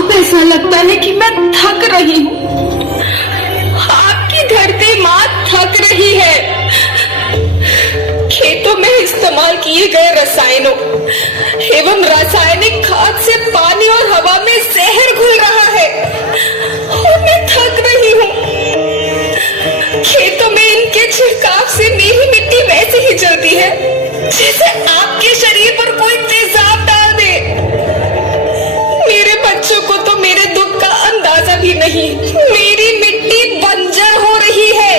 अब ऐसा लगता है कि मैं थक रही हूँ। आपकी धरती माँ थक रही है। खेतों में इस्तेमाल किए गए रसायनों एवं रासायनिक खाद से पानी और हवा में जहर घुल रहा है और मैं थक रही हूँ। खेतों में इनके छिड़काव से मेरी मिट्टी वैसे ही जलती है जैसे आपके शरीर पर कोई तेजाब डाल दे। मेरे बच्चों को तो मेरे दुख का अंदाजा भी नहीं। मेरी मिट्टी बंजर हो रही है।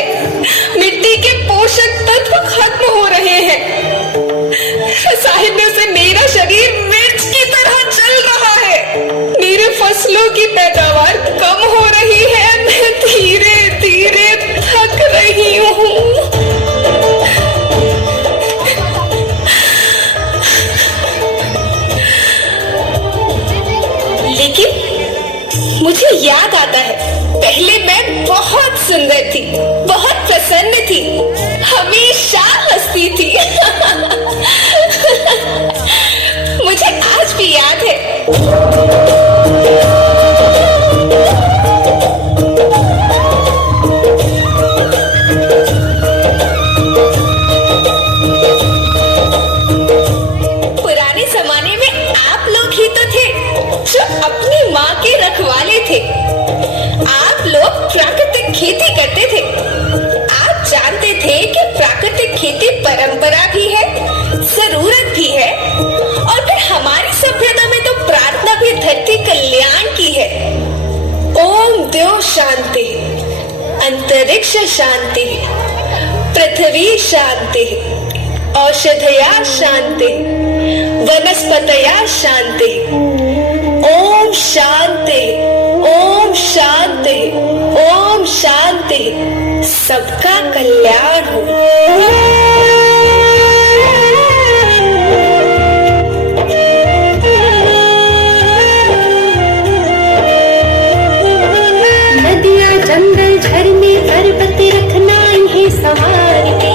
मिट्टी के पोषक तत्व खत्म हो रहे हैं। रसायनों से मेरा शरीर मिर्च की तरह जल रहा है। मेरे फसलों की पैदावार कम हो रही है। मैं धीरे धीरे थक रही हूँ। लेकिन मुझे याद आता है, पहले मैं बहुत सुंदर थी, बहुत प्रसन्न थी, हमेशा हंसती थी। मुझे आज भी याद है। पुराने जमाने में आप लोग ही तो थे जो अपनी माँ के रखवाले थे। आप लोग प्राकृतिक खेती करते थे। आप जानते थे कि प्राकृतिक खेती परंपरा भी है, जरूरत भी है, और फिर हमारी सभ्यता में तो प्रार्थना भी धरती कल्याण की है। ओम द्यो शांति, अंतरिक्ष शांति, पृथ्वी शांति, औषधया शांति, वनस्पतया शांति। ओम शांति, ओम शांति, ओम शांति। सबका कल्याण हो। नदियाँ, जंगल, झरने, पर्वत रखना इन्हें संवार के।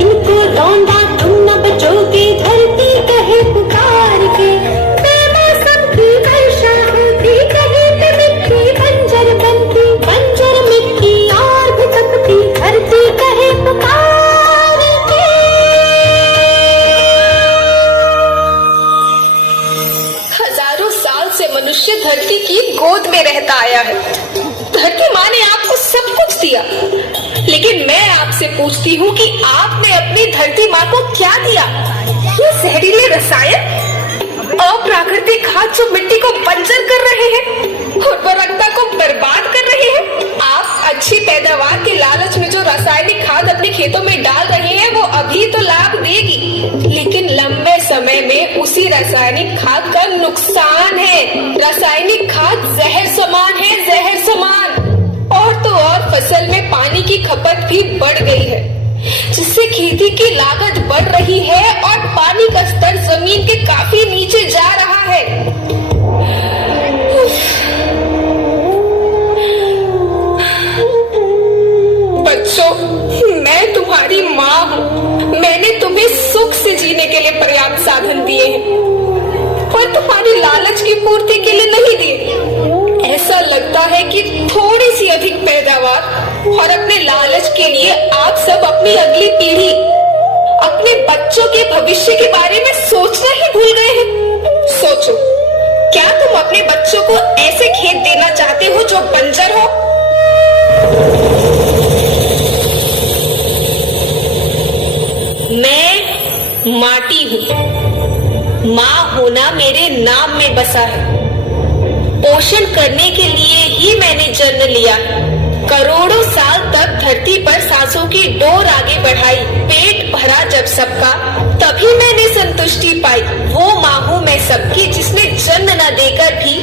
इनको लौंडा तुम न बचोगे, धरती कहे पुकार के। बेमौसम की वर्षा होती, कहीं पे मिट्टी बंजर बनती। बंजर मिट्टी और भी तपती, धरती कहे पुकार के। हजारों साल से मनुष्य धरती की गोद में रहता आया है। धरती माँ ने आपको सब कुछ दिया, लेकिन मैं आपसे पूछती हूँ कि आपने अपनी धरती माँ को क्या दिया? ये जहरीले रसायन, अप्राकृतिक खाद जो मिट्टी को बंजर कर रहे हैं, उर्वरकता को बर्बाद कर रहे हैं। आप अच्छी पैदावार के लालच में जो रासायनिक खाद अपने खेतों में डाल रहे हैं वो अभी तो लाभ देगी, लेकिन लंबे समय में उसी रासायनिक खाद का नुकसान है। रासायनिक खाद जहर समान है, जहर समान। और तो और फसल में पानी की खपत भी बढ़ गई है, जिससे खेती की लागत बढ़ रही है और पानी का स्तर जमीन के काफी नीचे जा रहा है। बच्चों, मैं तुम्हारी माँ हूँ। मैंने तुम्हें सुख से जीने के लिए पर्याप्त साधन दिए हैं, पर तुम्हारी लालच की पूर्ति के लिए नहीं दिए। ऐसा लगता है कि थोड़ी सी अधिक पैदावार और अपने लालच के लिए आप सब अपनी अगली पीढ़ी, अपने बच्चों के भविष्य के बारे में सोचना ही भूल गए हैं। सोचो, क्या तुम अपने बच्चों को ऐसे खेत देना चाहते हो जो बंजर हो? मैं माटी हूँ। माँ होना मेरे नाम में बसा है। पोषण करने के लिए ही मैंने जन्म लिया। करोड़ों साल तक धरती पर सांसों की डोर आगे बढ़ाई। पेट भरा जब सबका, तभी मैंने संतुष्टि पाई। वो माँ हूँ मैं सबकी, जिसने जन्म न देकर भी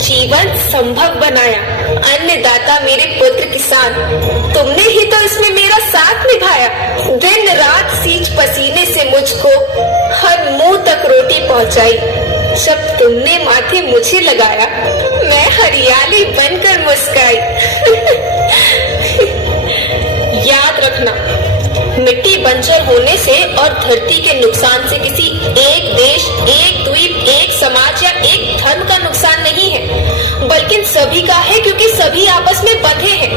जीवन संभव बनाया। अन्नदाता मेरे पुत्र किसान, तुमने ही तो इसमें मेरा साथ निभाया। दिन रात सींच पसीने से मुझको हर मुंह तक रोटी पहुंचाई। जब तुमने माथे मुझे लगाया, मैं हरियाली बनकर मुस्काई। याद रखना, मिट्टी बंजर होने से और धरती के नुकसान से किसी एक देश, एक द्वीप, एक समाज या एक धर्म का नुकसान नहीं है, सभी आपस में बंधे हैं।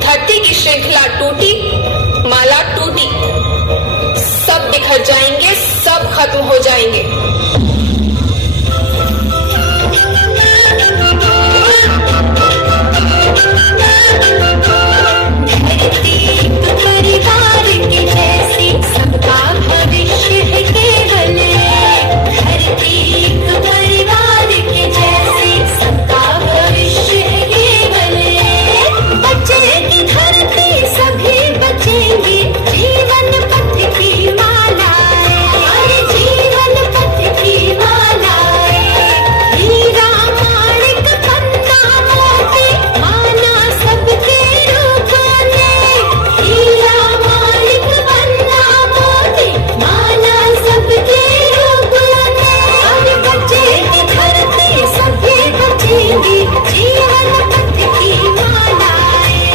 धरती की श्रृंखला टूटी, माला टूटी, सब बिखर जाएंगे, सब खत्म हो जाएंगे। परिवार के जैसे सबका भविष्य है केवल। धरती परिवार के जैसे सबका भविष्य है केवल। बचेगी धरती सभी बचेंगे, जीवन पथ की मालाएं, जीवन पथ की मालाएं। हीरा माणिक पन्ना मोती माना सबके रूपों ने। हीरा माणिक पन्ना मोती माना सबके रूपों ने। अब बचेगी धरती सभी बचेंगी, जीवन पथ की मालाएं,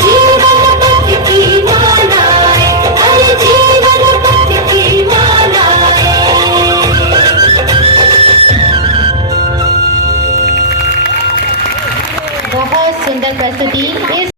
जीवन पथ की मालाएं, अरे जीवन पथ की मालाएं। बहुत सुंदर प्रस्तुति। इस